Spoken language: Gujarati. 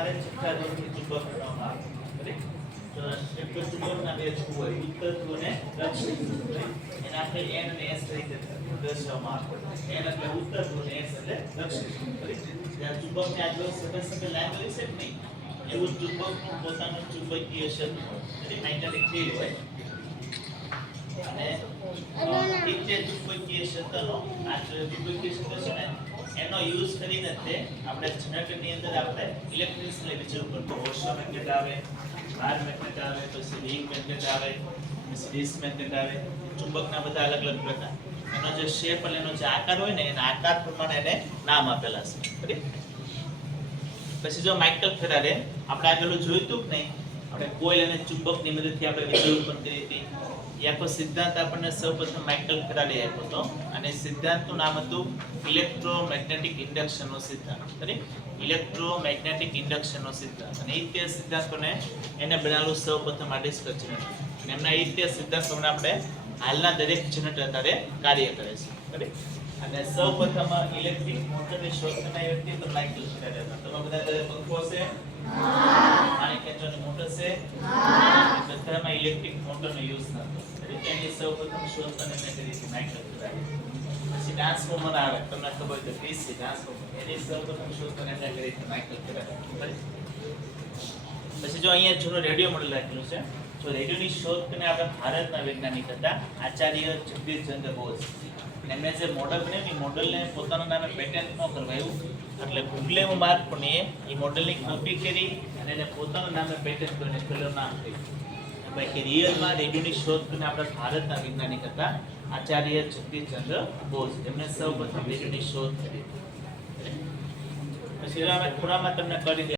તમારે છઠ્ઠા ધોરણની ચુંબક ભણવામાં આવે બરાબર તો એક ચુંબકના બે ધ્રુવ હોય ઉત્તર ધ્રુવ અને દક્ષિણ ધ્રુવ એને આપણે n અને s તરીકે દર્શાવવામાં આવે n એટલે ઉત્તર ધ્રુવ અને s એટલે દક્ષિણ ધ્રુવ બરાબર ત્યાં ચુંબકની આજુ સતત લાઈન હોય છે કે નહીં એવું ચુંબકનું પોતાનું ચુંબકીય ક્ષેત્ર હોય મેગ્નેટિક ફીલ્ડ હોય અને તે ચુંબકીય ક્ષેત્રનો આ ચુંબકીય ક્ષેત્ર છે ને એનો યુઝ કરીને તે આપણે જનરેટરની અંદર આપણે ઇલેક્ટ્રિસિટી વિચાર કરતો ઓશો મેગ્નેટ આવે બાર મેગ્નેટ આવે પછી રિંગ મેગ્નેટ આવે પછી ડિસ્ક મેગ્નેટ આવે ચુંબકના બધા અલગ અલગ પ્રકાર એનો જે શેપ અને એનો જે આકાર હોય ને એના આકાર પ્રમાણે એને નામ આપેલા છે બરાબર પછી જો માઇકલ ફેરાડે આપણે આગળ જોયું હતું કે નહીં આપણે કોઇલ અને ચુંબકની મદદથી આપણે વીજળી ઉત્પન્ન કરી હતી એ આખો સિદ્ધાંત આપણને સૌપ્રથમ માઇકલ ફેરાડે આપ્યો હતો અને સિદ્ધાંતનું નામ હતું ઇલેક્ટ્રોમેગ્નેટિક ઇન્ડક્શનનો સિદ્ધાંત બરાબર ઇલેક્ટ્રોમેગ્નેટિક ઇન્ડક્શનનો સિદ્ધાંત અને એ તે સિદ્ધાંતોને એને બનાવેલું સૌપ્રથમ આ ડિસ્કસ જનરેટર અને એમના એ તે સિદ્ધાંતોને આપણે હાલના દરેક જનરેટર આધારે કાર્ય કરે છે બરાબર અને સૌપ્રથમ ઇલેક્ટ્રિક મોટરની શોધ કરનાર વ્યક્તિ તો માઇકલ ફેરાડે હતા તમે બધા ઘરે પંખો છે પાણી ખેંચવાની મોટર છે બધામાં ઇલેક્ટ્રિક મોટરનો યુઝ થતો એની સૌપ્રથમ શોધ કરીને કરી હતી માઇકલ ફેરાડે પછી ટ્રાન્સફોર્મર આવે તમને ખબર છે ડીસી ટ્રાન્સફોર્મર એની સૌપ્રથમ શોધ કરીને કરી હતી માઇકલ ફેરાડે પછી જો અહીંયા જૂનો રેડિયો મોડેલ રાખેલું છે જો રેડિયોની શોધ કરીને આપણા ભારતના વૈજ્ઞાનિક હતા આચાર્ય જગદીશચંદ્ર બોઝ એમણે જે મોડલ બનાવ્યું એ મોડલને પોતાના નામે પેટન્ટ ન કરવાયું એટલે ગૂગલે માર્ક પણ એ મોડલની કોપી કરી અને એને પોતાના નામે પેટન્ટ કરીને પેલું નામ થયું બાકી રિયલમાં રેડિયોની શોધ કરીને આપણા ભારતના વૈજ્ઞાનિક હતા આચાર્ય જગદીશચંદ્ર બોઝ એમણે સૌપ્રથમ રેડિયોની શોધ કરી પછી ખૂણામાં તમને કરી